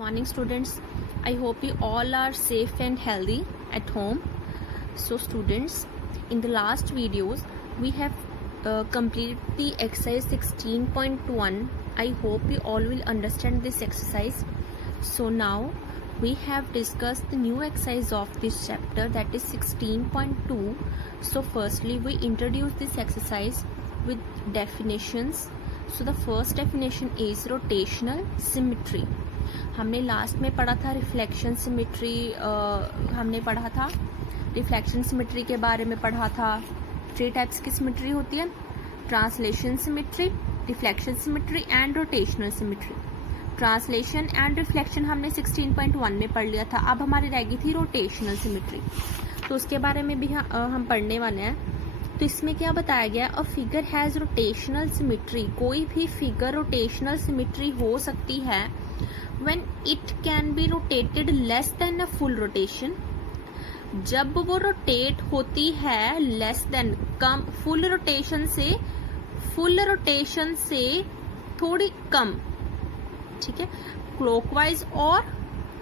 Morning students, I hope you all are safe and healthy at home. So students, in the last videos we have completed the exercise 16.1. I hope you all will understand this exercise. So now we have discussed the new exercise of this chapter, that is 16.2. So firstly we introduce this exercise with definitions. So the first definition is rotational symmetry. हमने last में पढ़ा था reflection symmetry, हमने पढ़ा था reflection symmetry के बारे में पढ़ा था। 3 टाइप्स की सिमेट्री होती है, translation symmetry, reflection symmetry and rotational symmetry. Translation and reflection हमने 16.1 में पढ़ लिया था। अब हमारी रह गई थी रोटेशनल सिमेट्री, तो उसके बारे में भी हम पढ़ने वाले हैं। तो इसमें क्या बताया गया, a figure has rotational symmetry, कोई भी फिगर रोटेशनल सिमेट्री हो सकती है when it can be rotated less than a full rotation, जब वो रोटेट होती है लेस देन कम, फुल रोटेशन से थोड़ी कम, ठीक है, क्लॉकवाइज और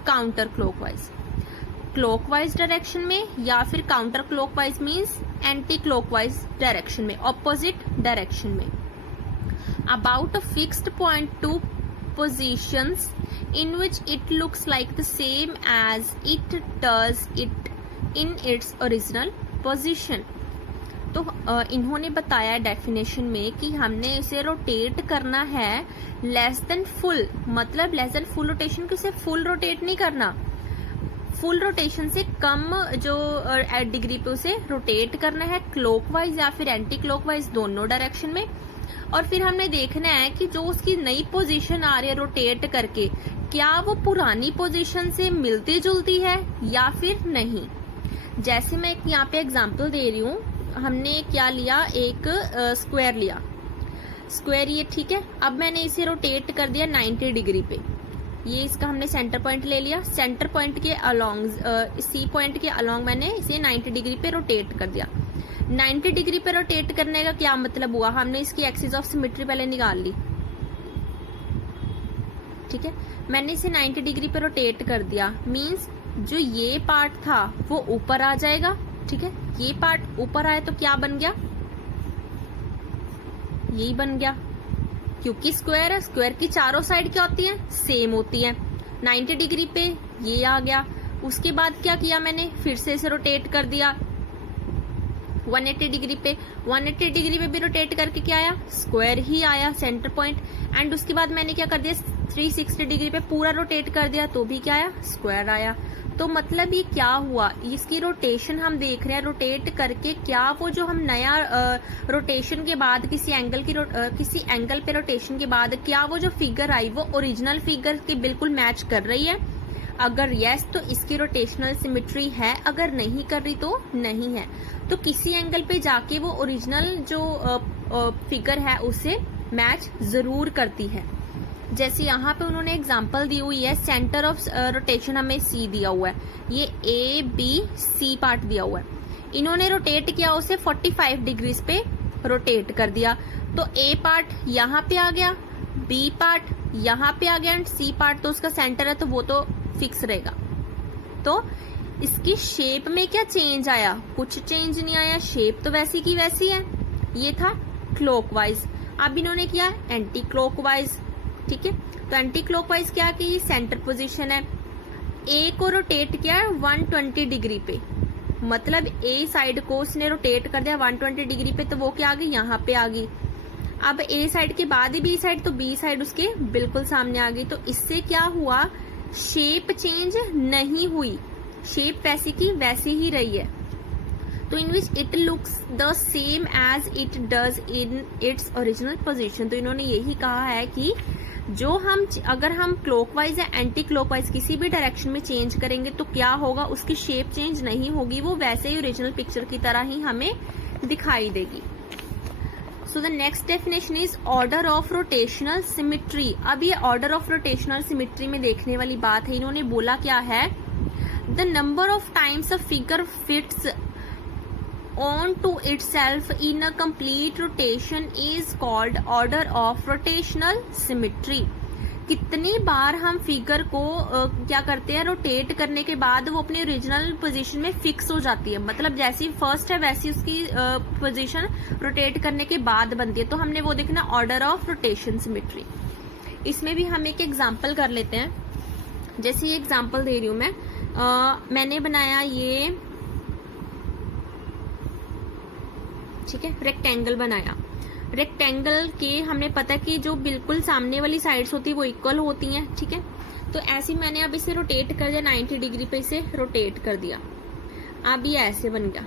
काउंटर क्लॉकवाइज। क्लॉकवाइज डायरेक्शन में या फिर counter clockwise means anti clockwise direction में, ऑपोजिट डायरेक्शन में। About a fixed point two positions in which it looks like the same as it does it in its original position। तो इन्होंने बताया definition में कि हमने इसे रोटेट करना है लेस देन फुल, मतलब लेस देन फुल रोटेशन को इसे फुल रोटेट नहीं करना, फुल रोटेशन से कम जो डिग्री पे उसे रोटेट करना है, क्लॉकवाइज या फिर एंटी क्लॉकवाइज दोनों डायरेक्शन में। और फिर हमने देखना है कि जो उसकी नई पोजीशन आ रही है रोटेट करके, क्या वो पुरानी पोजीशन से मिलती जुलती है या फिर नहीं। जैसे मैं यहाँ पे एग्जांपल दे रही हूँ, हमने क्या लिया, एक स्क्वायर लिया, स्क्वायर ये ठीक है। अब मैंने इसे रोटेट कर दिया 90 डिग्री पे, ये इसका हमने सेंटर पॉइंट ले लिया, सेंटर पॉइंट के अलोंग, सी पॉइंट के अलोंग मैंने इसे 90 डिग्री पे रोटेट कर दिया। 90 डिग्री पे रोटेट करने का क्या मतलब हुआ, हमने इसकी एक्सिस ऑफ सिमेट्री पहले निकाल ली, ठीक है। मैंने इसे 90 डिग्री पे रोटेट कर दिया, मींस जो ये पार्ट था वो ऊपर आ जाएगा, ठीक है। ये पार्ट ऊपर आया तो क्या बन गया, यही बन गया, क्योंकि स्क्वायर है, स्क्वायर की चारों साइड क्या होती है, सेम होती है। 90 डिग्री पे ये आ गया। उसके बाद क्या किया मैंने, फिर से इसे रोटेट कर दिया 180 डिग्री पे, 180 डिग्री पे भी रोटेट करके क्या आया, स्क्वायर ही आया सेंटर पॉइंट। एंड उसके बाद मैंने क्या कर दिया, 360 डिग्री पे पूरा रोटेट कर दिया तो भी क्या आया, स्क्वायर आया। तो मतलब ये क्या हुआ, इसकी रोटेशन हम देख रहे हैं, रोटेट करके क्या वो जो हम नया रोटेशन के बाद किसी एंगल पे रोटेशन के बाद क्या वो जो फिगर आई वो ओरिजिनल फिगर के बिल्कुल मैच कर रही है। अगर यस तो इसकी रोटेशनल सिमेट्री है, अगर नहीं कर रही तो नहीं है। तो किसी एंगल पे जाके वो ओरिजिनल जो फिगर है उसे मैच जरूर करती है। जैसे यहाँ पे उन्होंने एग्जांपल दी हुई है, सेंटर ऑफ रोटेशन हमें सी दिया हुआ है, ये ए बी सी पार्ट दिया हुआ है, इन्होंने रोटेट किया उसे 45 डिग्रीज पे रोटेट कर दिया। तो ए पार्ट यहाँ पे आ गया, बी पार्ट यहाँ पे आ गया एंड सी पार्ट तो उसका सेंटर है तो वो तो फिक्स रहेगा। तो इसकी शेप में क्या चेंज आया, कुछ चेंज नहीं आया, शेप तो वैसी की वैसी है। ये था क्लॉकवाइज, अब इन्होंने किया एंटी क्लॉकवाइज, ठीक है। तो एंटी क्लॉकवाइज क्या की, सेंटर पोजीशन है, ए को रोटेट किया 120 डिग्री पे, मतलब ए साइड को उसने रोटेट कर दिया 120 डिग्री पे, तो वो क्या आ गई, यहाँ पे आ गई। अब ए साइड के बाद ही बी साइड, तो बी साइड उसके बिल्कुल सामने आ गई। तो इससे क्या हुआ, शेप चेंज नहीं हुई, शेप वैसी की वैसी ही रही है। तो in which it looks the same as it does in its original position. तो इन्होंने यही कहा है कि जो अगर हम क्लॉकवाइज या एंटी क्लॉकवाइज किसी भी डायरेक्शन में चेंज करेंगे तो क्या होगा, उसकी शेप चेंज नहीं होगी, वो वैसे ही ओरिजिनल पिक्चर की तरह ही हमें दिखाई देगी। So the next definition is order of rotational symmetry. अब ये ऑर्डर ऑफ रोटेशनल सिमेट्री में देखने वाली बात है। इन्होंने बोला क्या है, the number of times a figure fits on to itself in a complete rotation is called order of rotational symmetry. कितनी बार हम फिगर को क्या करते हैं, रोटेट करने के बाद वो अपने ओरिजिनल पोजीशन में फिक्स हो जाती है। मतलब जैसी फर्स्ट है वैसी उसकी पोजीशन रोटेट करने के बाद बनती है। तो हमने वो देखना ऑर्डर ऑफ रोटेशन सिमेट्री। इसमें भी हम एक एग्जांपल कर लेते हैं। जैसे ये एग्जांपल दे रही हूं मैं, मैंने बनाया ये, ठीक है, रेक्टेंगल बनाया। रेक्टेंगल के हमने पता कि जो बिल्कुल सामने वाली साइड्स होती है वो इक्वल होती हैं, ठीक है। तो ऐसे मैंने अब इसे रोटेट कर दिया, 90 डिग्री पे इसे रोटेट कर दिया। अब ये ऐसे बन गया,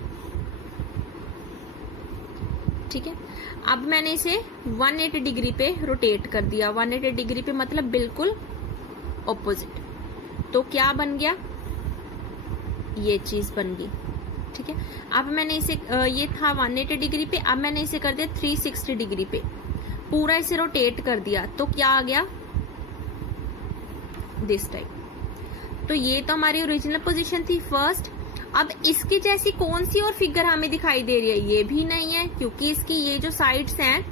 ठीक है। अब मैंने इसे 180 डिग्री पे रोटेट कर दिया। 180 डिग्री पे मतलब बिल्कुल ऑपोजिट। तो क्या बन गया, ये चीज बन गई, ठीक है। अब मैंने इसे ये था 180 डिग्री पे, अब मैंने इसे कर दिया 360 डिग्री पे, पूरा इसे रोटेट कर दिया। तो क्या आ गया, दिस टाइप। तो ये तो हमारी ओरिजिनल पोजीशन थी फर्स्ट। अब इसकी जैसी कौन सी और फिगर हमें दिखाई दे रही है, ये भी नहीं है, क्योंकि इसकी ये जो साइड्स हैं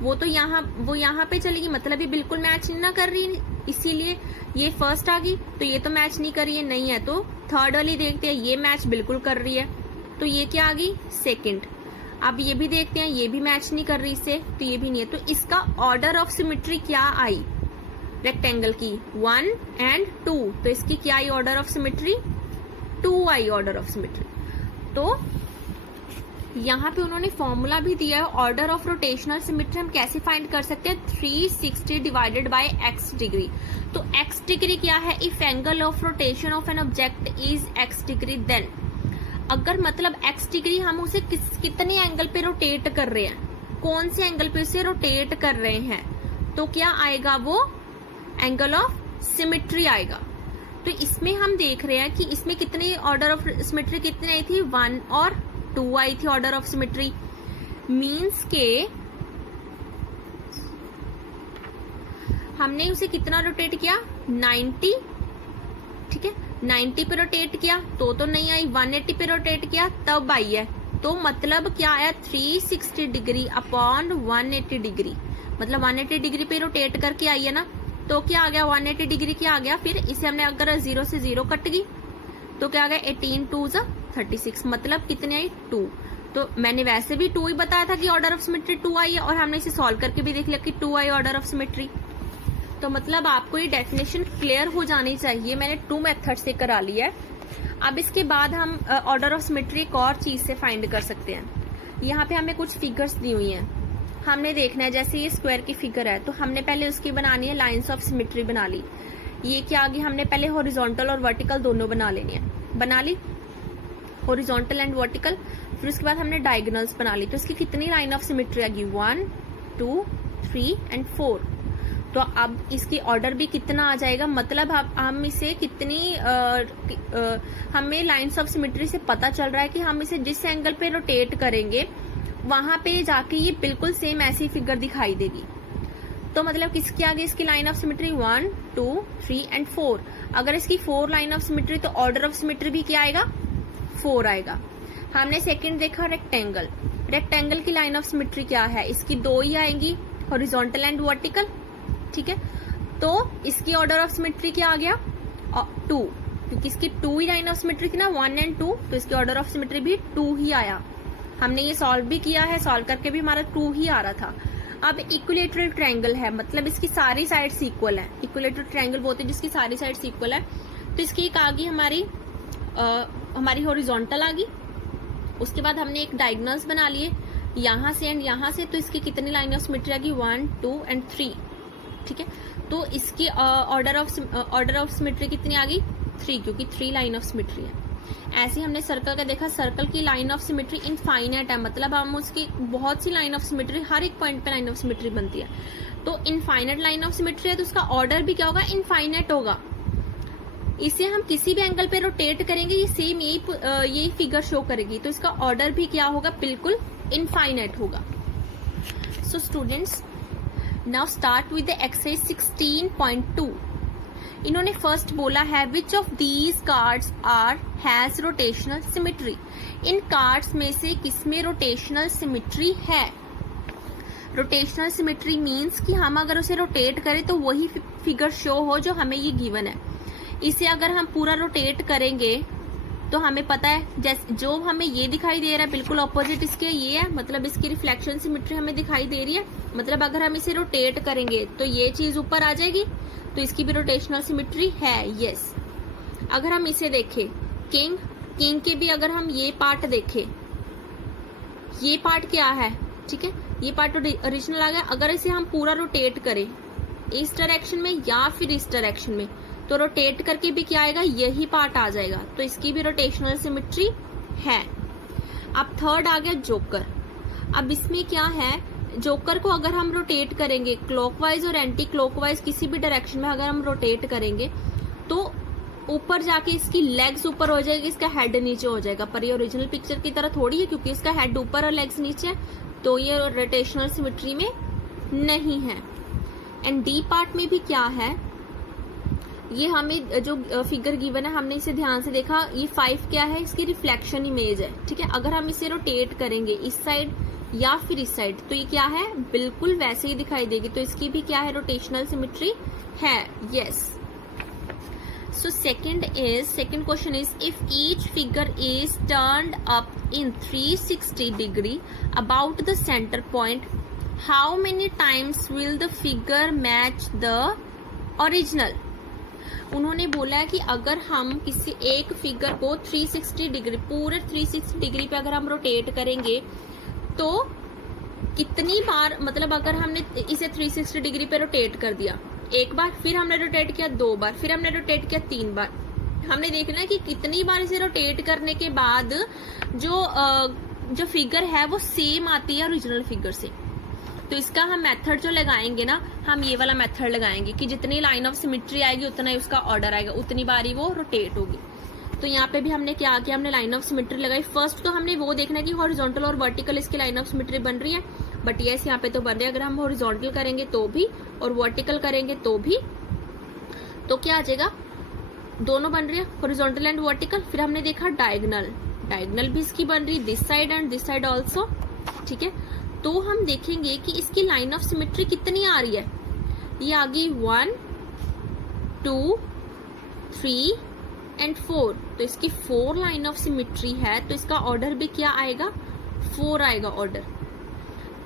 वो तो यहाँ पे चलेगी, मतलब ये बिल्कुल मैच ना कर रही, इसीलिए ये फर्स्ट आ गई। तो ये तो मैच नहीं कर रही है, नहीं है। तो थर्ड वाली देखते हैं, ये मैच बिल्कुल कर रही है, तो ये क्या आ गई, सेकंड। अब ये भी देखते हैं, ये भी मैच नहीं कर रही इससे, तो ये भी नहीं है। तो इसका ऑर्डर ऑफ सिमेट्री क्या आई रेक्टेंगल की, 1 and 2। तो इसकी क्या I order of symmetry, 2 I order of symmetry. तो यहाँ पे उन्होंने फॉर्मूला भी दिया है ऑर्डर ऑफ रोटेशनल सिमेट्री हम कैसे फाइंड कर सकते हैं, 360 डिवाइडेड बाय x डिग्री। तो x डिग्री क्या है, if angle of rotation of an object is x degree then, अगर मतलब x डिग्री हम उसे कितने एंगल पे रोटेट कर रहे हैं, कौन से एंगल पे उसे रोटेट कर रहे हैं, तो क्या आएगा, वो एंगल ऑफ सिमेट्री आएगा। तो इसमें हम देख रहे हैं कि इसमें कितनी ऑर्डर ऑफ सिमेट्री कितनी आई थी, 1 और 2 आई थी ऑर्डर ऑफ सिमेट्री। मीन्स के हमने उसे कितना रोटेट किया, 90, ठीक है, 90 पे रोटेट किया तो नहीं आई, 180 पे रोटेट किया तब आई है। तो मतलब क्या आया, 360 डिग्री अपॉन 180 डिग्री, मतलब 180 डिग्री पे रोटेट करके आई है ना। तो क्या आ गया, 180 डिग्री क्या आ गया, फिर इसे हमने अगर 0 से 0 कट गई तो क्या आ गया, 18 2 36, मतलब कितनी आई, 2। तो मैंने वैसे भी 2 ही बताया था कि ऑर्डर ऑफ सिमेट्री 2 आई है, और हमने इसे सॉल्व करके भी देख लिया कि 2 आई ऑर्डर ऑफ सिमेट्री। तो मतलब आपको ये डेफिनेशन क्लियर हो जानी चाहिए। मैंने 2 मेथड से करा लिया है। अब इसके बाद हम ऑर्डर ऑफ सिमेट्री एक और चीज से फाइंड कर सकते हैं। यहाँ पे हमें कुछ फिगर्स दी हुई हैं, हमने देखना है। जैसे ये स्क्वायर की फिगर है, तो हमने पहले उसकी बनानी है, लाइंस ऑफ सिमेट्री बना ली। ये क्या आ गई, हमने पहले हॉरिजॉन्टल और वर्टिकल दोनों बना लेनी है, बना ली हॉरिजॉन्टल एंड वर्टिकल। फिर उसके बाद हमने डायगोनल्स बना ली। तो इसकी कितनी लाइन ऑफ सिमेट्री आएगी, 1 2 3 and 4। तो अब इसकी ऑर्डर भी कितना आ जाएगा, मतलब हम इसे कितनी हमें लाइंस ऑफ सिमेट्री से पता चल रहा है कि हम इसे जिस एंगल पे रोटेट करेंगे वहां पे जाके ये बिल्कुल सेम ऐसी फिगर दिखाई देगी। तो मतलब किसकी आगे इसकी लाइन ऑफ सिमेट्री, 1 2 3 and 4। अगर इसकी 4 लाइन ऑफ सिमेट्री, तो ऑर्डर ऑफ सिमेट्री भी क्या आएगा, 4 आएगा। हमने सेकंड देखा रेक्टेंगल। रेक्टेंगल की लाइन ऑफ सिमेट्री क्या है, इसकी 2 ही आएंगी, हॉरिजॉन्टल एंड वर्टिकल, ठीक है। तो इसकी ऑर्डर ऑफ सिमेट्री क्या आ गया, 2, क्योंकि इसकी 2 ही लाइन ऑफ सिमेट्री थी ना, 1 and 2। तो इसकी ऑर्डर ऑफ सिमेट्री भी 2 ही आया। हमने ये सॉल्व भी किया है, सॉल्व करके भी हमारा 2 ही आ रहा था। अब इक्विलेटरल ट्रायंगल है, मतलब इसकी सारी साइड्स इक्वल है। इक्विलेटरल ट्रायंगल वो होते हैं जिसकी सारी साइड्स इक्वल है। तो इसकी एक आ गई हमारी हॉरिजॉन्टल आ गई। उसके बाद हमने एक डायगोनल्स बना लिए, यहाँ से एंड यहाँ से। तो इसकी कितनी लाइन ऑफ सिमेट्री आ गई, 1 2 and 3, ठीक है। तो इसकी ऑर्डर ऑफ सिमेट्री कितनी आ गई, 3, क्योंकि 3 लाइन ऑफ सिमेट्री है। ऐसे हमने सर्कल का देखा, सर्कल की लाइन ऑफ सिमेट्री इनफाइनाइट है, मतलब हम उसकी बहुत सी लाइन ऑफ सिमेट्री, हर एक पॉइंट पे लाइन ऑफ सिमेट्री बनती है। तो इनफाइनाइट लाइन ऑफ सिमेट्री है, तो उसका ऑर्डर भी क्या होगा, इनफाइनाइट होगा। इसे हम किसी भी एंगल पे रोटेट करेंगे, ये सेम यही फिगर शो करेगी। तो इसका ऑर्डर भी क्या होगा, बिल्कुल इनफाइनाइट होगा। So students, now start with the exercise 16.2। इन्होंने फर्स्ट बोला है, which of these cards are has rotational symmetry. इन कार्ड्स में से किसमें रोटेशनल सिमेट्री है। रोटेशनल सिमेट्री मीन्स कि हम अगर उसे रोटेट करें तो वही फिगर शो हो जो हमें ये गिवन है। इसे अगर हम पूरा रोटेट करेंगे तो हमें पता है जैसे जो हमें ये दिखाई दे रहा है बिल्कुल ऑपोजिट इसके ये है, मतलब इसकी रिफ्लेक्शन सिमेट्री हमें दिखाई दे रही है। मतलब अगर हम इसे रोटेट करेंगे तो ये चीज ऊपर आ जाएगी, तो इसकी भी रोटेशनल सिमेट्री है। यस, अगर हम इसे देखें किंग के भी अगर हम ये पार्ट देखें, ये पार्ट क्या है, ठीक है, ये पार्ट ओरिजिनल आ गया। अगर इसे हम पूरा रोटेट करें इस डायरेक्शन में या फिर इस डायरेक्शन में, तो रोटेट करके भी क्या आएगा, यही पार्ट आ जाएगा, तो इसकी भी रोटेशनल सिमेट्री है। अब थर्ड आ गया जोकर। अब इसमें क्या है, जोकर को अगर हम रोटेट करेंगे क्लॉकवाइज और एंटी क्लॉकवाइज किसी भी डायरेक्शन में अगर हम रोटेट करेंगे तो ऊपर जाके इसकी लेग्स ऊपर हो जाएगी, इसका हेड नीचे हो जाएगा। पर ये ओरिजिनल पिक्चर की तरह थोड़ी है, क्योंकि इसका हेड ऊपर और लेग्स नीचे है, तो ये रोटेशनल सिमेट्री में नहीं है। एंड डी पार्ट में भी क्या है, ये हमें जो फिगर गिवन है हमने इसे ध्यान से देखा, ये 5 क्या है, इसकी रिफ्लेक्शन इमेज है, ठीक है। अगर हम इसे रोटेट करेंगे इस साइड या फिर इस साइड तो ये क्या है, बिल्कुल वैसे ही दिखाई देगी, तो इसकी भी क्या है, रोटेशनल सिमेट्री है। Yes, so second question is, if each figure is turned up in 360 degree about the center point, how many times will the figure match the original? उन्होंने बोला है कि अगर हम किसी एक फिगर को 360 डिग्री पूरे 360 डिग्री पे अगर हम रोटेट करेंगे तो कितनी बार, मतलब अगर हमने इसे 360 डिग्री पे रोटेट कर दिया एक बार, फिर हमने रोटेट किया 2 बार, फिर हमने रोटेट किया 3 बार, हमने देखना है कि कितनी बार इसे रोटेट करने के बाद जो फिगर है वो सेम आती है ओरिजिनल फिगर से। तो इसका हम मेथड जो लगाएंगे ना, हम ये वाला मेथड लगाएंगे कि जितनी लाइन ऑफ सिमेट्री आएगी उतना ही उसका ऑर्डर आएगा, उतनी बार ही वो रोटेट होगी। तो यहाँ पे भी हमने क्या किया, हमने लाइन ऑफ सिमेट्री लगाई। फर्स्ट तो हमने वो देखना है कि हॉरिजॉन्टल और वर्टिकल इसकी लाइन ऑफ सिमेट्री बन रही है, बट यस यहाँ पे तो बन रही है। अगर हम हॉरिजॉन्टल करेंगे तो भी और वर्टिकल करेंगे तो भी, तो क्या आ जाएगा, दोनों बन रही है, हॉरिजॉन्टल एंड वर्टिकल। फिर हमने देखा डायगोनल भी इसकी बन रही, this side and this side also, ठीक है। तो हम देखेंगे कि इसकी लाइन ऑफ सिमेट्री कितनी आ रही है, ये आ गई 1 2 3 एंड 4, तो इसकी 4 लाइन ऑफ सिमेट्री है, तो इसका ऑर्डर भी क्या आएगा, 4 आएगा ऑर्डर।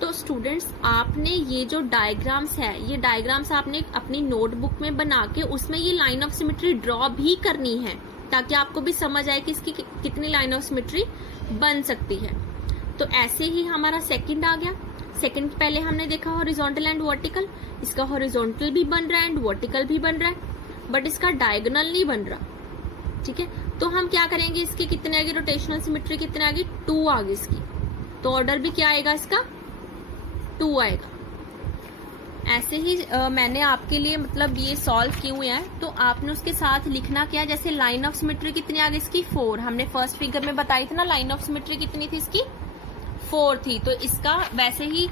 तो स्टूडेंट्स आपने ये जो डायग्राम्स है, ये डायग्राम्स आपने अपनी नोटबुक में बना के उसमें ये लाइन ऑफ सिमेट्री ड्रॉ भी करनी है, ताकि आपको भी समझ आए कि इसकी कितनी लाइन ऑफ सिमेट्री बन सकती है। तो ऐसे ही हमारा सेकंड आ गया। सेकंड पहले हमने देखा हॉरिजॉन्टल एंड वर्टिकल, इसका हॉरिजॉन्टल भी बन रहा है एंड वर्टिकल भी बन रहा है, बट इसका डायगोनल नहीं बन रहा, ठीक है। तो हम क्या करेंगे, इसके कितने आगे रोटेशनल सिमेट्री कितने आगे, 2 आगे इसकी, तो ऑर्डर भी क्या आएगा इसका, 2 आएगा। ऐसे ही मैंने आपके लिए मतलब ये सॉल्व किए हुए हैं, तो आपने उसके साथ लिखना क्या, जैसे लाइन ऑफ सिमेट्री कितनी आ गई इसकी, 4, हमने फर्स्ट फिगर में बताई थी ना लाइन ऑफ सिमेट्री कितनी थी इसकी, 4 थी, तो इसका वैसे ही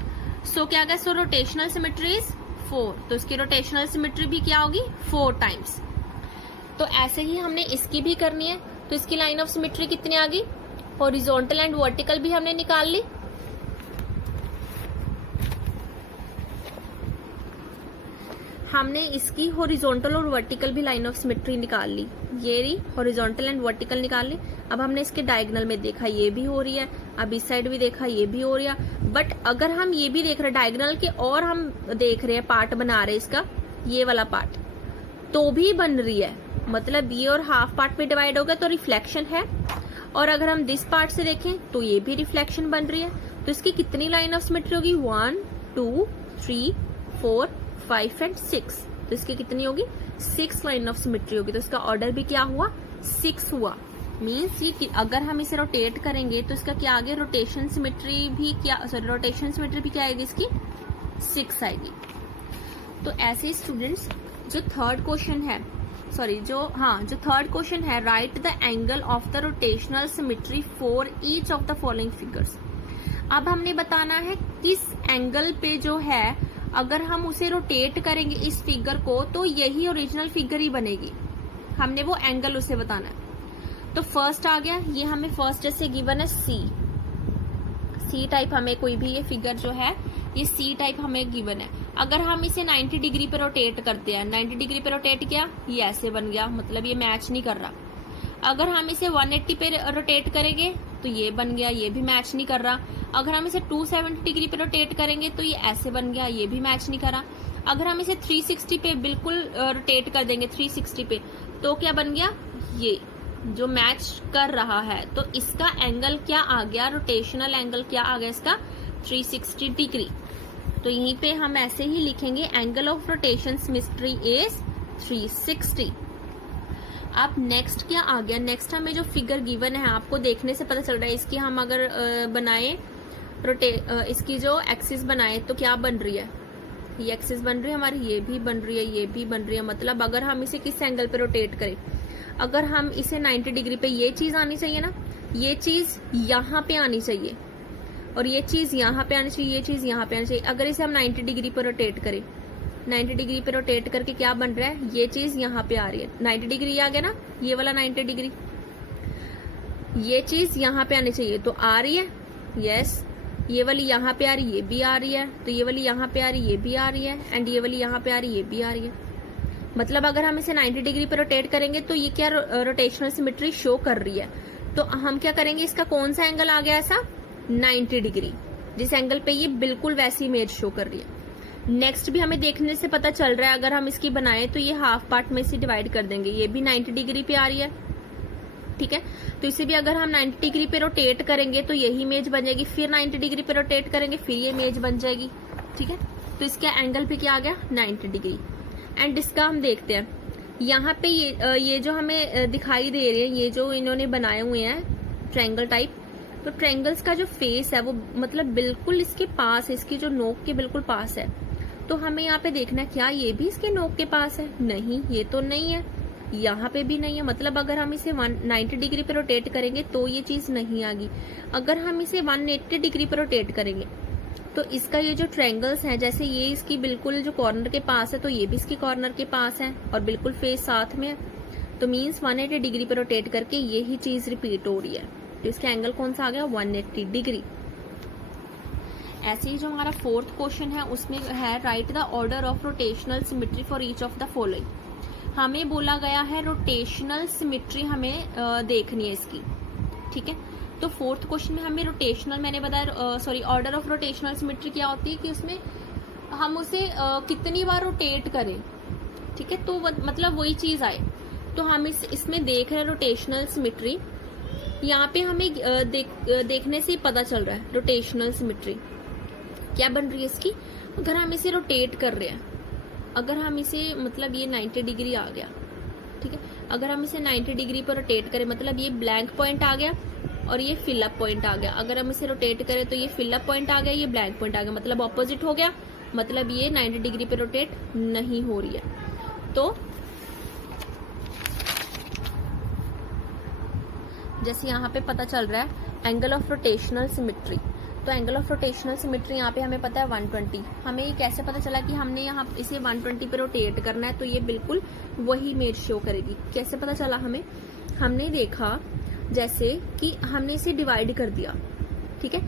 क्या गया, सो रोटेशनल सिमेट्री इज 4, तो इसकी रोटेशनल सिमेट्री भी क्या होगी, 4 टाइम्स। तो ऐसे ही हमने इसकी भी करनी है, तो इसकी लाइन ऑफ सिमेट्री कितनी आ गई, हॉरिजॉन्टल एंड वर्टिकल भी हमने निकाल ली, हमने इसकी हॉरिजॉन्टल और वर्टिकल भी लाइन ऑफ सिमेट्री निकाल ली, ये रही हॉरिजॉन्टल एंड वर्टिकल निकाल ली। अब हमने इसके डायगोनल में देखा ये भी हो रही है, अब इस साइड भी देखा ये भी हो रही है, बट अगर हम ये भी देख रहे हैं डायगोनल के और हम देख रहे हैं पार्ट बना रहे हैं इसका, ये वाला पार्ट तो भी बन रही है, मतलब ये और हाफ पार्ट में डिवाइड हो गया तो रिफ्लेक्शन है। और अगर हम दिस पार्ट से देखें तो ये भी रिफ्लेक्शन बन रही है, तो इसकी कितनी लाइन ऑफ सिमेट्री होगी, 1 2 3 4 5 एंड 6, तो इसकी कितनी होगी, 6 लाइन ऑफ सिमेट्री होगी, तो इसका ऑर्डर भी क्या हुआ, 6 हुआ। मीन्स ये अगर हम इसे रोटेट करेंगे तो इसका क्या आगे, रोटेशन सिमेट्री भी क्या आएगी इसकी, 6 आएगी। तो ऐसे स्टूडेंट्स जो थर्ड क्वेश्चन है, right the angle of the rotational symmetry for each of the following figures. अब हमने बताना है किस एंगल पे जो है अगर हम उसे रोटेट करेंगे इस फिगर को तो यही ओरिजिनल फिगर ही बनेगी, हमने वो एंगल उसे बताना है। तो फर्स्ट आ गया, ये हमें फर्स्ट जैसे गिवन है सी टाइप हमें कोई भी ये फिगर जो है ये सी टाइप हमें गिवन है। अगर हम इसे 90 डिग्री पे रोटेट करते हैं, 90 डिग्री पे रोटेट किया, ये ऐसे बन गया, मतलब ये मैच नहीं कर रहा। अगर हम इसे 180 पे रोटेट करेंगे तो ये बन गया, ये भी मैच नहीं कर रहा। अगर हम इसे 270 डिग्री पे रोटेट करेंगे तो ये ऐसे बन गया, ये भी मैच नहीं कर रहा। अगर हम इसे 360 पे बिल्कुल रोटेट कर देंगे 360 पे, तो क्या बन गया, ये जो मैच कर रहा है। तो इसका एंगल क्या आ गया, रोटेशनल एंगल क्या आ गया इसका, 360 डिग्री। तो यहीं पे हम ऐसे ही लिखेंगे, angle of rotation symmetry is 360। अब नेक्स्ट क्या आ गया, नेक्स्ट हमें जो फिगर गिवन है आपको देखने से पता चल रहा है, इसकी हम अगर बनाए इसकी जो एक्सिस बनाए तो क्या बन रही है, ये एक्सिस बन रही है हमारी, ये भी बन रही है, ये भी बन रही है। मतलब अगर हम इसे किस एंगल पे रोटेट करें, अगर हम इसे 90 डिग्री पे, ये चीज आनी चाहिए ना, ये चीज यहाँ पे आनी चाहिए और ये चीज यहाँ पे आनी चाहिए, ये चीज यहाँ पे आनी चाहिए। अगर इसे हम 90 डिग्री पे रोटेट करें, 90 डिग्री पे रोटेट करके क्या बन रहा है, ये चीज यहाँ पे आ रही है, 90 डिग्री आ गया ना, ये वाला 90 डिग्री, ये चीज यहाँ पे आनी चाहिए, तो आ रही है, यस। ये वाली यहाँ पे आ रही, ये भी आ रही है, तो ये वाली यहाँ पे आ रही, ये भी आ रही है, एंड ये वाली यहाँ पे आ रही, ये भी आ रही है। मतलब अगर हम इसे 90 डिग्री पे रोटेट करेंगे तो ये क्या रोटेशनल सिमेट्री शो कर रही है। तो हम क्या करेंगे, इसका कौन सा एंगल आ गया ऐसा, 90 डिग्री, जिस एंगल पे ये बिल्कुल वैसी इमेज शो कर रही है। नेक्स्ट भी हमें देखने से पता चल रहा है, अगर हम इसकी बनाए तो ये हाफ पार्ट में से डिवाइड कर देंगे, ये भी 90 डिग्री पे आ रही है, ठीक है। तो इसे भी अगर हम 90 डिग्री पे रोटेट करेंगे तो यही इमेज बन जाएगी, फिर 90 डिग्री पे रोटेट करेंगे फिर ये इमेज बन जाएगी, ठीक है। तो इसका एंगल पे क्या आ गया, 90 डिग्री। एंड इसका हम देखते हैं, यहाँ पे ये जो हमें दिखाई दे रहे हैं, ये जो इन्होंने बनाए हुए हैं ट्रायंगल टाइप, तो ट्रायंगल्स का जो फेस है वो मतलब बिल्कुल इसके पास है, इसकी जो नोक के बिल्कुल पास है। तो हमें यहाँ पे देखना है, क्या ये भी इसके नोक के पास है, नहीं, ये तो नहीं है, यहाँ पे भी नहीं है। मतलब अगर हम इसे 90 डिग्री पे रोटेट करेंगे तो ये चीज नहीं आएगी। अगर हम इसे 180 डिग्री पे रोटेट करेंगे तो इसका ये जो ट्रायंगल्स है, जैसे ये इसकी बिल्कुल जो कॉर्नर के पास है, तो ये भी इसकी कॉर्नर के पास है और बिल्कुल फेस साथ में है। तो मीन्स 180 डिग्री पे रोटेट करके यही चीज रिपीट हो रही है। तो इसका एंगल कौन सा आ गया, 180 डिग्री। ऐसे ही जो हमारा फोर्थ क्वेश्चन है उसमें है, right the order of rotational symmetry for each of the following. हमें बोला गया है रोटेशनल सिमेट्री हमें देखनी है इसकी, ठीक है। तो फोर्थ क्वेश्चन में हमें रोटेशनल, मैंने बताया sorry, order of rotational symmetry क्या होती है कि उसमें हम उसे कितनी बार रोटेट करें, ठीक है। तो मतलब वही चीज आए। तो हम इसमें देख रहे हैं रोटेशनल सिमेट्री, यहाँ पे हमें देखने से ही पता चल रहा है रोटेशनल सिमेट्री क्या बन रही है इसकी। अगर हम इसे रोटेट कर रहे हैं, अगर हम इसे मतलब ये 90 डिग्री आ गया, ठीक है। अगर हम इसे 90 डिग्री पर रोटेट करें, मतलब ये ब्लैंक पॉइंट आ गया और ये फिलअप पॉइंट आ गया। अगर हम इसे रोटेट करें तो ये फिलअप पॉइंट आ गया, ये ब्लैंक पॉइंट आ गया, मतलब ऑपोजिट हो गया, मतलब ये 90 डिग्री पे रोटेट नहीं हो रही है। तो जैसे यहाँ पे पता चल रहा है एंगल ऑफ रोटेशनल सिमेट्री, तो एंगल ऑफ रोटेशनल सिमेट्री यहाँ पे हमें पता है 120। हमें ये कैसे पता चला कि हमने यहाँ इसे 120 पे रोटेट करना है, तो ये बिल्कुल वही इमेज शो करेगी। कैसे पता चला हमें, हमने देखा जैसे कि हमने इसे डिवाइड कर दिया, ठीक है।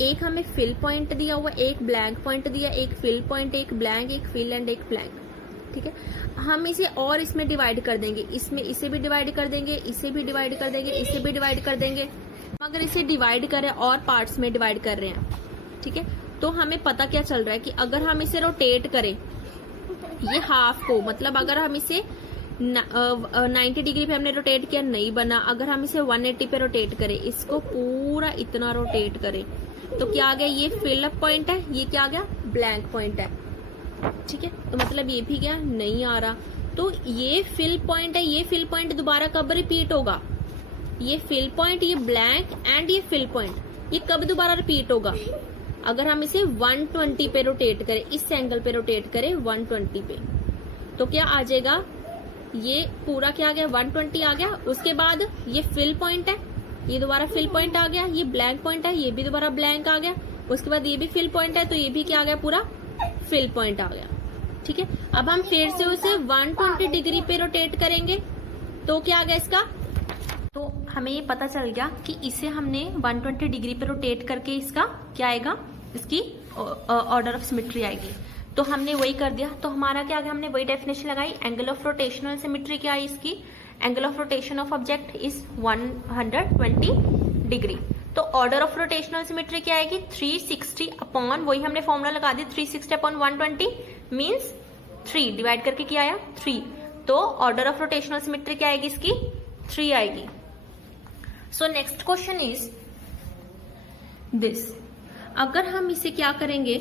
एक हमें फिल पॉइंट दिया हुआ, एक ब्लैंक पॉइंट दिया, एक फिल पॉइंट, एक ब्लैंक, एक फिल एंड एक ब्लैंक, ठीक है। हम इसे और इसमें डिवाइड कर देंगे, इसमें इसे भी डिवाइड कर देंगे, इसे भी डिवाइड कर देंगे, इसे भी डिवाइड कर देंगे। अगर इसे डिवाइड करें और पार्ट्स में डिवाइड कर रहे हैं, ठीक है, तो हमें पता क्या चल रहा है कि अगर हम इसे रोटेट करें ये हाफ को, मतलब अगर हम इसे 90 डिग्री पे हमने रोटेट किया, नहीं बना। अगर हम इसे 180 पे रोटेट करें, इसको पूरा इतना रोटेट करें, तो क्या आ गया, ये फिल अप पॉइंट है, ये क्या आ गया, ब्लैंक पॉइंट है, ठीक है। तो मतलब ये भी क्या नहीं आ रहा। तो ये फिल पॉइंट है, ये फिल पॉइंट दोबारा कब रिपीट होगा, ये फिल पॉइंट, ये ब्लैंक एंड ये फिल पॉइंट, ये कब दोबारा रिपीट होगा, अगर हम इसे 120 पे रोटेट करें, इस एंगल पे रोटेट करें 120 पे, तो क्या आ जाएगा, ये पूरा क्या आ गया, 120 आ गया। उसके बाद ये फिल पॉइंट है, ये दोबारा फिल पॉइंट आ गया, ये ब्लैंक पॉइंट है, ये भी दोबारा ब्लैंक आ गया। उसके बाद ये भी फिल पॉइंट है, तो ये भी क्या आ गया, पूरा फिल पॉइंट आ गया, ठीक है। अब हम फिर से उसे 120 डिग्री पे रोटेट करेंगे, तो क्या आ गया इसका, तो हमें ये पता चल गया कि इसे हमने 120 डिग्री पे रोटेट करके इसका क्या आएगा, इसकी ऑर्डर ऑफ सिमेट्री आएगी। तो हमने वही कर दिया। तो हमारा क्या आ गया, हमने वही डेफिनेशन लगाई। एंगल ऑफ रोटेशनल सिमेट्री क्या है इसकी, angle of rotation of object is 120 degree. तो ऑर्डर ऑफ रोटेशनल सिमेट्री क्या आएगी, 360 अपॉन, वही हमने फॉर्मूला लगा दी, 360 अपॉन 120 मीन्स 3 डिवाइड करके क्या आया 3। तो ऑर्डर ऑफ रोटेशनल सिमेट्री क्या आएगी इसकी, 3 आएगी। So next question is this, अगर हम इसे क्या करेंगे,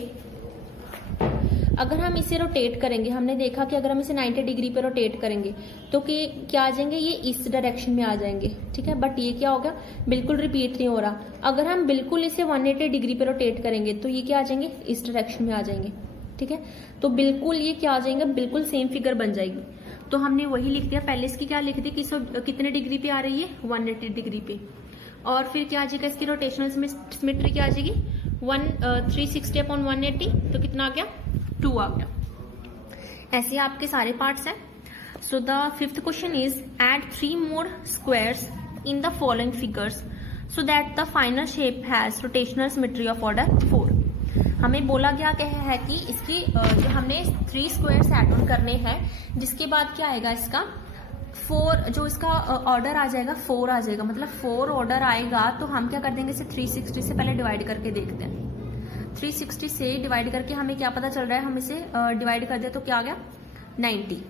अगर हम इसे रोटेट करेंगे, हमने देखा कि अगर हम इसे 90 डिग्री पे रोटेट करेंगे तो कि क्या आ जाएंगे, ये इस डायरेक्शन में आ जाएंगे, ठीक है। बट ये क्या होगा, बिल्कुल रिपीट नहीं हो रहा। अगर हम बिल्कुल इसे 180 डिग्री पे रोटेट करेंगे तो ये क्या आ जाएंगे, इस डायरेक्शन में आ जाएंगे, ठीक है। तो बिल्कुल ये क्या आ जाएंगे, बिल्कुल सेम फिगर बन जाएगी। तो हमने वही लिख दिया, पहले इसकी क्या लिख दी कि कितने डिग्री पे आ रही है, 180 डिग्री पे। और फिर क्या आ जाएगा, इसकी रोटेशनल सिमेट्री क्या आ जाएगी, 360 अपॉन 180, तो कितना आ गया, 2 आ गया। ऐसे आपके सारे पार्ट्स हैं। So the fifth question is add 3 more squares in the following figures so that the final shape has rotational symmetry of order 4। हमें बोला गया है कि इसकी जो हमने 3 स्क्वायर्स ऐड ऑन करने हैं, जिसके बाद क्या आएगा इसका 4, जो इसका ऑर्डर आ जाएगा 4 आ जाएगा, मतलब 4 ऑर्डर आएगा। तो हम क्या कर देंगे, इसे 360 से पहले डिवाइड करके देखते हैं। 360 से डिवाइड करके हमें क्या पता चल रहा है, हम इसे डिवाइड कर दे तो क्या आ गया 90,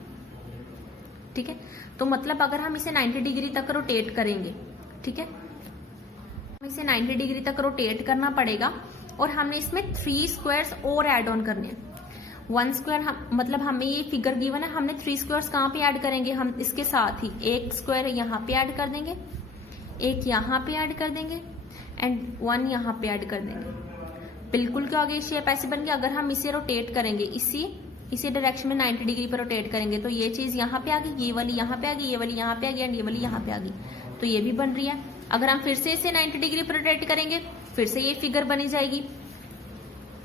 ठीक है। तो मतलब अगर हम इसे 90 डिग्री तक रोटेट करेंगे, ठीक है, इसे 90 डिग्री तक रोटेट करना पड़ेगा। और हमने इसमें 3 स्क्वायर्स और ऐड ऑन करने हैं। 1 स्क्वायर मतलब हमें ये फिगर गिवन है, हमने 3 स्क्वायर्स कहाँ पे ऐड करेंगे, हम इसके साथ ही 1 स्क्वायर यहाँ पे ऐड कर देंगे, 1 यहाँ पे ऐड कर देंगे एंड 1 यहाँ पे ऐड कर देंगे। बिल्कुल क्या होगी, शेप ऐसे बन गया। अगर हम इसे रोटेट करेंगे, इसी डायरेक्शन में 90 डिग्री पर रोटेट करेंगे तो ये चीज यहाँ पे आ गई, ये वाली यहाँ पे आ गई, ये वाली यहाँ पे आ गई एंड ये वाली यहाँ पे आ गई, तो ये भी बन रही है। अगर हम फिर से इसे 90 डिग्री पर रोटेट करेंगे, फिर से ये फिगर बनी जाएगी।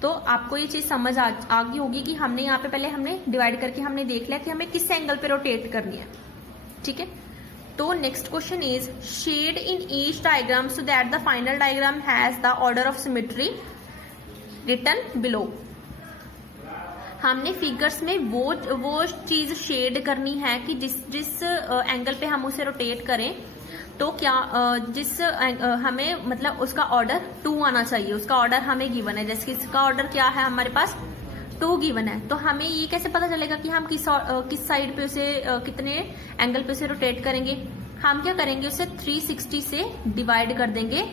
तो आपको ये चीज समझ आ गई होगी कि हमने यहाँ पे पहले हमने डिवाइड करके हमने देख लिया कि हमें किस एंगल पे रोटेट करनी है, ठीक है। तो next question is shade in each diagram so that the final diagram has the order of symmetry written below. हमने फिगर्स में वो चीज शेड करनी है कि जिस एंगल पे हम उसे रोटेट करें तो क्या हमें मतलब उसका ऑर्डर 2 आना चाहिए। उसका ऑर्डर हमें गिवन है, जैसे कि इसका ऑर्डर क्या है हमारे पास 2 गिवन है। तो हमें ये कैसे पता चलेगा कि हम किस साइड पे उसे कितने एंगल पे उसे रोटेट करेंगे। हम क्या करेंगे, उसे 360 से डिवाइड कर देंगे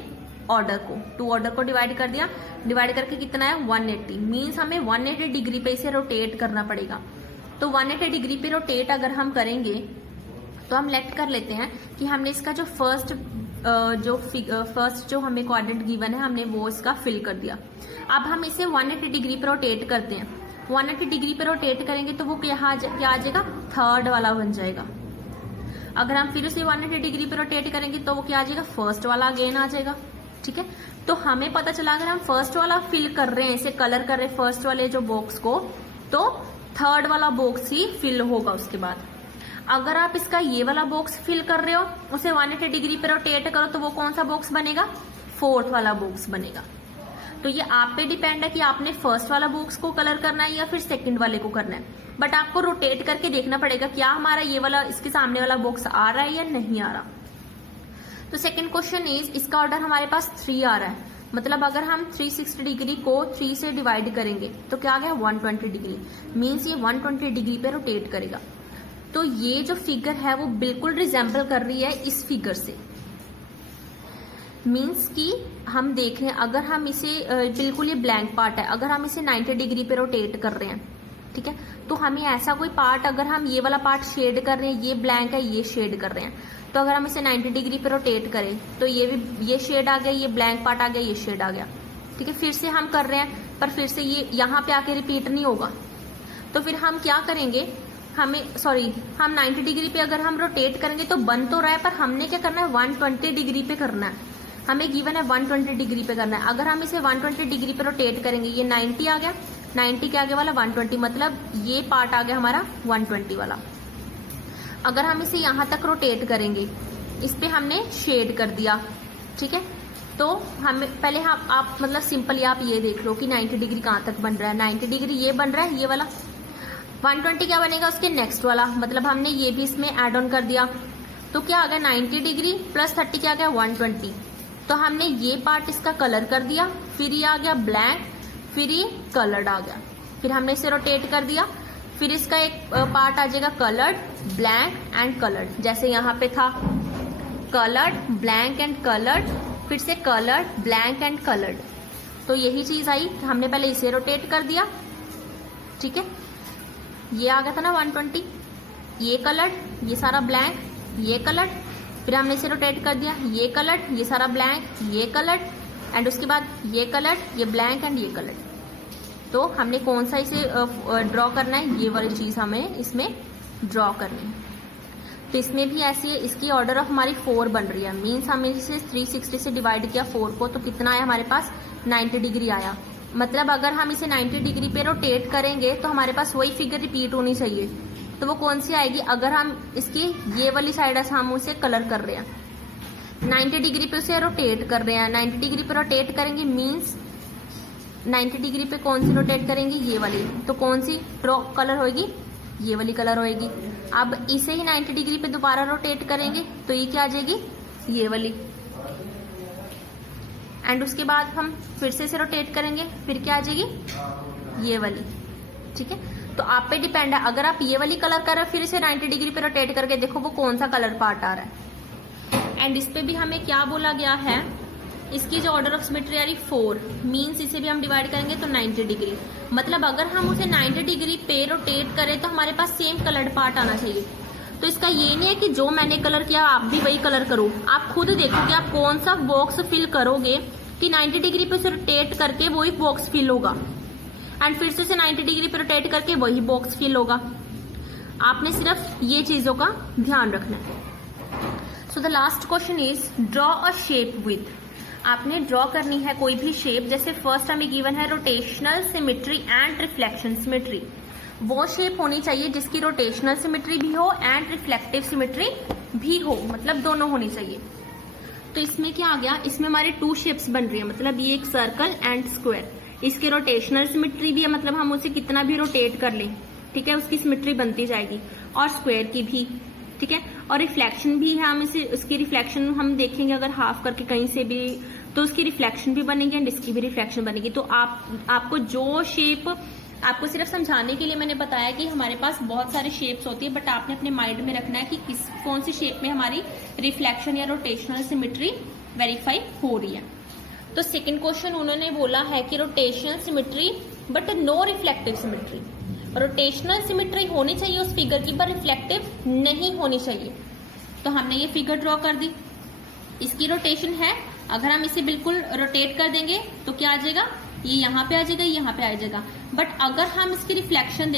ऑर्डर को, 2 ऑर्डर को डिवाइड कर दिया, डिवाइड करके कितना है 180, मीन्स हमें 180 डिग्री पे इसे रोटेट करना पड़ेगा। तो 180 डिग्री पे रोटेट अगर हम करेंगे तो हम लेट कर लेते हैं कि हमने इसका जो फर्स्ट जो हमें कोऑर्डिनेट गिवन है हमने वो इसका फिल कर दिया। अब हम इसे 180 डिग्री पे रोटेट करते हैं। 180 डिग्री पे रोटेट करेंगे तो वो क्या आ जाएगा, थर्ड वाला बन जाएगा। अगर हम फिर उसे 180 डिग्री पे रोटेट करेंगे तो वो क्या आ जाएगा, फर्स्ट वाला अगेन आ जाएगा, ठीक है। तो हमें पता चला अगर हम फर्स्ट वाला फिल कर रहे हैं, इसे कलर कर रहे हैं फर्स्ट वाले जो बॉक्स को, तो थर्ड वाला बॉक्स ही फिल होगा उसके बाद। अगर आप इसका ये वाला बॉक्स फिल कर रहे हो, उसे 180 डिग्री पे रोटेट करो तो वो कौन सा बॉक्स बनेगा, फोर्थ वाला बॉक्स बनेगा। तो ये आप पे डिपेंड है कि आपने फर्स्ट वाला बॉक्स को कलर करना है या फिर सेकंड वाले को करना है। बट आपको रोटेट करके देखना पड़ेगा क्या हमारा ये वाला इसके सामने वाला बॉक्स आ रहा है या नहीं आ रहा। तो सेकंड क्वेश्चन इज, इसका ऑर्डर हमारे पास 3 आ रहा है, मतलब अगर हम 360 डिग्री को 3 से डिवाइड करेंगे तो क्या आ गया 120 डिग्री, मीन्स ये 120 डिग्री पे रोटेट करेगा। तो ये जो फिगर है वो बिल्कुल रिजेंबल कर रही है इस फिगर से, मीन्स कि हम देख रहे हैं अगर हम इसे बिल्कुल ये ब्लैंक पार्ट है, अगर हम इसे 90 डिग्री पे रोटेट कर रहे हैं, ठीक है, तो हमें ऐसा कोई पार्ट, अगर हम ये वाला पार्ट शेड कर रहे हैं, ये ब्लैंक है ये शेड कर रहे हैं, तो अगर हम इसे 90 डिग्री पे रोटेट करें तो ये शेड आ गया, ये ब्लैंक पार्ट आ गया, ये शेड आ गया, ठीक है। फिर से हम कर रहे हैं पर फिर से ये यहाँ पे आके रिपीट नहीं होगा। तो फिर हम क्या करेंगे, हम 90 डिग्री पे अगर हम रोटेट करेंगे तो बन तो रहा है, पर हमने क्या करना है 120 डिग्री पे करना है। हमें गिवन है 120 डिग्री पे करना है। अगर हम इसे 120 डिग्री पे रोटेट करेंगे, ये 90 आ गया, 90 के आगे वाला 120, मतलब ये पार्ट आ गया हमारा 120 वाला। अगर हम इसे यहां तक रोटेट करेंगे इस पे हमने शेड कर दिया, ठीक है। तो हमें पहले आप मतलब सिंपली आप ये देख लो कि 90 डिग्री कहाँ तक बन रहा है। 90 डिग्री ये बन रहा है, ये वाला। 120 क्या बनेगा उसके नेक्स्ट वाला, मतलब हमने ये भी इसमें ऐड ऑन कर दिया। तो क्या आ गया 90 डिग्री प्लस 30 क्या आ गया 120। तो हमने ये पार्ट इसका कलर कर दिया, फिर ये आ गया ब्लैक, फिर ये कलर्ड आ गया, फिर हमने इसे रोटेट कर दिया, फिर इसका एक पार्ट आ जाएगा कलर्ड, ब्लैक एंड कलर्ड। जैसे यहाँ पे था कलर्ड, ब्लैक एंड कलर्ड, फिर से कलर्ड, ब्लैक एंड कलर्ड। तो यही चीज आई, हमने पहले इसे रोटेट कर दिया, ठीक है। ये आ गया था ना 120, ये कलर्ड, ये सारा ब्लैक, ये कलर्ड, फिर हमने इसे रोटेट कर दिया, ये कलर्ड, ये सारा ब्लैक, ये कलर्ड, एंड उसके बाद ये कलर्ड, ये ब्लैक एंड ये कलर्ड। तो हमने कौन सा इसे ड्रॉ करना है, ये वाली चीज हमें इसमें ड्रॉ करनी है। तो इसमें भी ऐसी है, इसकी ऑर्डर ऑफ हमारी 4 बन रही है, मीन्स हमने इसे 360 से डिवाइड किया 4 को, तो कितना आया हमारे पास 90 डिग्री आया। मतलब अगर हम इसे 90 डिग्री पे रोटेट करेंगे तो हमारे पास वही फिगर रिपीट होनी चाहिए। तो वो कौन सी आएगी, अगर हम इसकी ये वाली साइड हम उसे कलर कर रहे हैं, 90 डिग्री पे उसे रोटेट कर रहे हैं, 90 डिग्री पे रोटेट करेंगे मीन्स 90 डिग्री पे कौन सी रोटेट करेंगे, ये वाली। तो कौन सी कलर होगी, ये वाली कलर होएगी। अब इसे ही 90 डिग्री पे दोबारा रोटेट करेंगे तो ये क्या आ जाएगी, ये वाली। एंड उसके बाद हम फिर से इसे रोटेट करेंगे, फिर क्या आ जाएगी, ये वाली, ठीक है। तो आप पे डिपेंड है, अगर आप ये वाली कलर कर रहे हो फिर इसे 90 डिग्री पे रोटेट करके देखो वो कौन सा कलर पार्ट आ रहा है। एंड इस पे भी हमें क्या बोला गया है, इसकी जो ऑर्डर ऑफ सिमेट्री आ रही 4, मीन्स इसे भी हम डिवाइड करेंगे तो 90 डिग्री। मतलब अगर हम उसे 90 डिग्री पे रोटेट करें तो हमारे पास सेम कलर्ड पार्ट आना चाहिए। तो इसका ये नहीं है कि जो मैंने कलर किया आप भी वही कलर करो, आप खुद देखो कि आप कौन सा बॉक्स फिल करोगे कि 90 डिग्री पे उसे रोटेट करके वही बॉक्स फिल होगा, एंड फिर से उसे 90 डिग्री पे रोटेट करके वही बॉक्स फिल होगा। आपने सिर्फ ये चीजों का ध्यान रखना है। So the last question is draw a shape with. आपने ड्रॉ करनी है कोई भी शेप, जैसे फर्स्ट हमें गिवन है rotational symmetry and reflection symmetry. वो शेप होनी चाहिए जिसकी रोटेशनल सिमेट्री भी हो एंड रिफ्लेक्टिव सिमेट्री भी हो, मतलब दोनों होनी चाहिए। तो इसमें क्या आ गया, इसमें हमारे 2 शेप्स बन रही है, मतलब ये एक सर्कल एंड स्क्वायर। इसके रोटेशनल सिमेट्री भी है, मतलब हम उसे कितना भी रोटेट कर लें, ठीक है, उसकी सिमेट्री बनती जाएगी, और स्क्वायर की भी, ठीक है। और रिफ्लेक्शन भी है, हम इसे उसकी रिफ्लेक्शन हम देखेंगे अगर हाफ करके कहीं से भी, तो उसकी रिफ्लेक्शन भी बनेगी एंड इसकी भी रिफ्लेक्शन बनेगी। तो आपको जो शेप, आपको सिर्फ समझाने के लिए मैंने बताया कि हमारे पास बहुत सारे शेप्स होती है, बट आपने अपने माइंड में रखना है कि कौन सी शेप में हमारी रिफ्लेक्शन या रोटेशनल सिमेट्री वेरीफाई हो रही है। तो सेकंड क्वेश्चन उन्होंने बोला है कि rotational symmetry but no reflective symmetry. Rotational symmetry होनी चाहिए उस फिगर की, पर रिफ्लेक्टिव नहीं होनी चाहिए। तो हमने ये फिगर ड्रॉ कर दी, इसकी रोटेशन है, अगर हम इसे बिल्कुल रोटेट कर देंगे तो क्या आ जाएगा, ये यहाँ पे आ जाएगा, यहाँ पे आ जाएगा। बट अगर हम इसकी रिफ्लेक्शन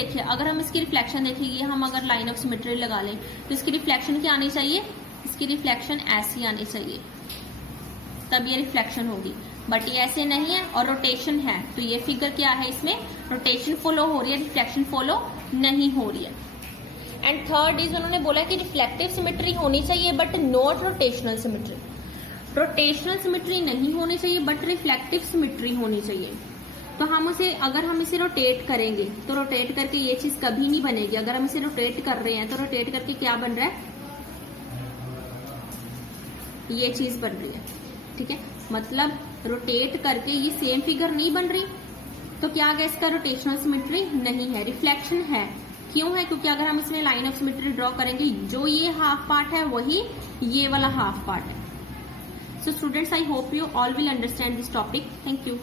देखें, ये हम अगर लाइन ऑफ सिमेट्री लगा लें तो इसकी रिफ्लेक्शन क्या आनी चाहिए, इसकी रिफ्लेक्शन ऐसी आनी चाहिए, तब ये रिफ्लेक्शन होगी। बट ये ऐसे नहीं है और रोटेशन है, तो ये फिगर क्या है, इसमें रोटेशन फॉलो हो रही है, रिफ्लेक्शन फॉलो नहीं हो रही है। एंड थर्ड इज उन्होंने बोला कि रिफ्लेक्टिव सिमेट्री होनी चाहिए but not rotational symmetry. Rotational symmetry नहीं होनी चाहिए बट रिफ्लेक्टिव सिमेट्री होनी चाहिए। तो हम उसे, अगर हम इसे रोटेट करेंगे तो रोटेट करके ये चीज कभी नहीं बनेगी। अगर हम इसे रोटेट कर रहे हैं तो रोटेट करके क्या बन रहा है, ये चीज बन रही है, ठीक है। मतलब रोटेट करके ये सेम फिगर नहीं बन रही, तो क्या आ गया, इसका रोटेशनल सिमेट्री नहीं है, रिफ्लेक्शन है। क्यों है, क्योंकि अगर हम इसमें लाइन ऑफ सिमेट्री ड्रॉ करेंगे, जो ये हाफ पार्ट है वही ये वाला हाफ पार्ट है। So students, I hope you all will understand this topic. Thank you.